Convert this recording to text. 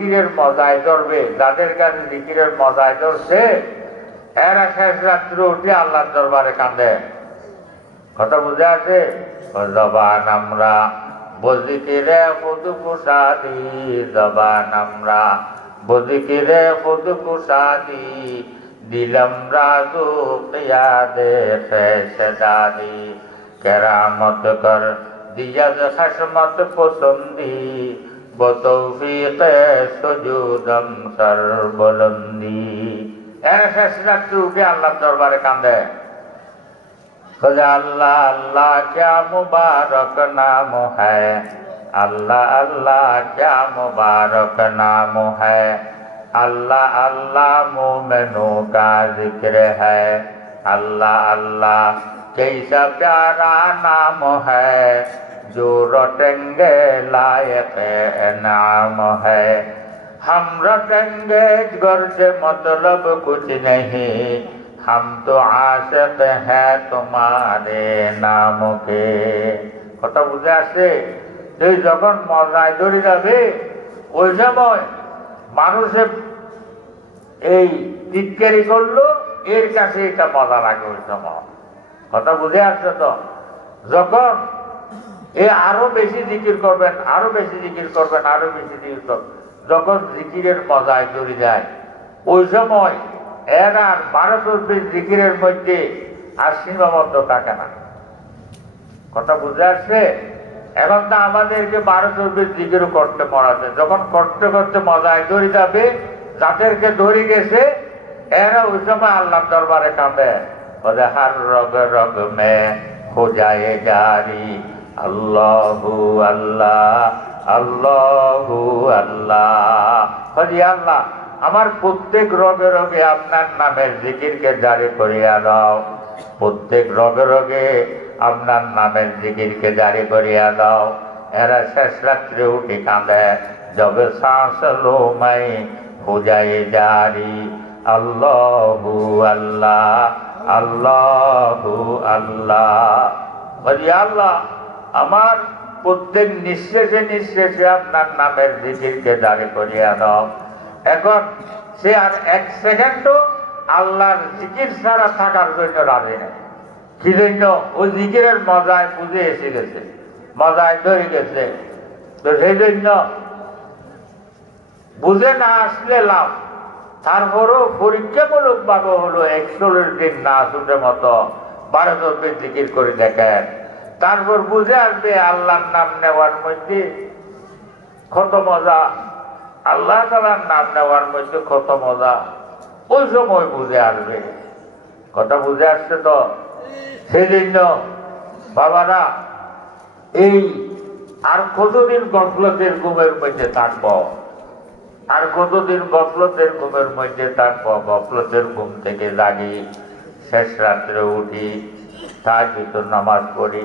জিকিরের মজায় ধরবে, যাদের কাছে জিকিরের মজায় ধরছে এরা শেষ রাত্রে উঠে আল্লাহর দরবারে কাঁদে। কথা বুঝে আছে? জবান আমরা বজিকিরে খুদ কুসাদি, জবান আমরা বজিকিরে খুদ কুসাদি, দিলম রাজু কিয়াদে ফেসদাদি, কেরামত কর দিয়াজ খসমত পসন্দি, বতৌফিকে সুজুদম সরবলন্দি। এরা শেষ রাত্রে উঠে আল্লাহর দরবারে কাঁদে। अल्लाह अल्लाह क्या मुबारक नाम है, अल्लाह अल्लाह क्या मुबारक नाम है, अल्लाह अल्लाह मोमिनों का जिक्र है, अल्लाह अल्लाह कैसा प्यारा नाम है, जो रटेंगे लायक नाम है, हम रटेंगे घर से मतलब कुछ नहीं, हम तो आशिक है तुम्हारे नाम के। কথা বুঝে আসছে? তুই যখন মজায় ধরে যাবে ওই সময় মানুষে এই টিটকারি করলো, এর কাছে এটা মজা লাগে ওই সময়। কথা বুঝে আসছে তো? যখন এ আরো বেশি জিকির করবেন, আরো বেশি জিকির করবেন, আরো বেশি জিকির করবেন, যখন জিকিরের মজায় ধরে যায় ওই সময় এর আর 12 জিকিরের মধ্যে আর সীমাবদ্ধ থাকে না। কথা বুঝে আসছে? এখন তো আমাদেরকে 12 জিকিরও করতে মরাছে। যখন করতে করতে মজায় ধরে যাবে, যাদেরকে ধরে গেছে এরা ওই সময় আল্লাহর দরবারে কাঁদে। বলে হার রগ রগ মে হো যায় জারি, আল্লাহু আল্লাহ আল্লাহু আল্লাহ। আল্লাহ আমার প্রত্যেক রগে রগে আপনার নামের জিকিরকে জারি করিয়া দাও, প্রত্যেক রগে রগে আপনার নামের জিকিরকে জারি করিয়া দাও। এরা শেষ রাত্রে উঠে কাঁদে, যবে শ্বাস লো মাই হো যায় জারি, আল্লাহু আল্লাহ আল্লাহু আল্লাহ। বলি আল্লাহ আমার প্রত্যেক নিঃশেষে নিঃশেষে আপনার নামের জিকিরকে জারি করিয়া দাও। এখন সে আর 1 সেকেন্ডও আল্লাহর জিকির ছাড়া থাকার জন্য রাজি নেই। কি জন্য? ওই জিকিরের মজায় বুঝে এসে গেছে, মজায় ধরে গেছে। তো সেই জন্য বুঝে না আসলে লাভ। তারপরও পরীক্ষামূলক ভাবে হলো 140 দিন না ছুটে মতো 12 জিকির করে দেখেন, তারপর বুঝে আসবে আল্লাহর নাম নেওয়ার মধ্যে কত মজা, আল্লাহ তাআলার নাম নেওয়ার মধ্যে কত মজা, ওই সময় বুঝে আসবে। কথা বুঝে আসছে তো? সেজন্য বাবারা এই আর কতদিন গফলতের ঘুমের মধ্যে থাকবো, আর কতদিন গফলতের ঘুমের মধ্যে থাকবো। গফলতের ঘুম থেকে জাগি, শেষ রাত্রে উঠি, তাহাজ্জুদ নামাজ পড়ি।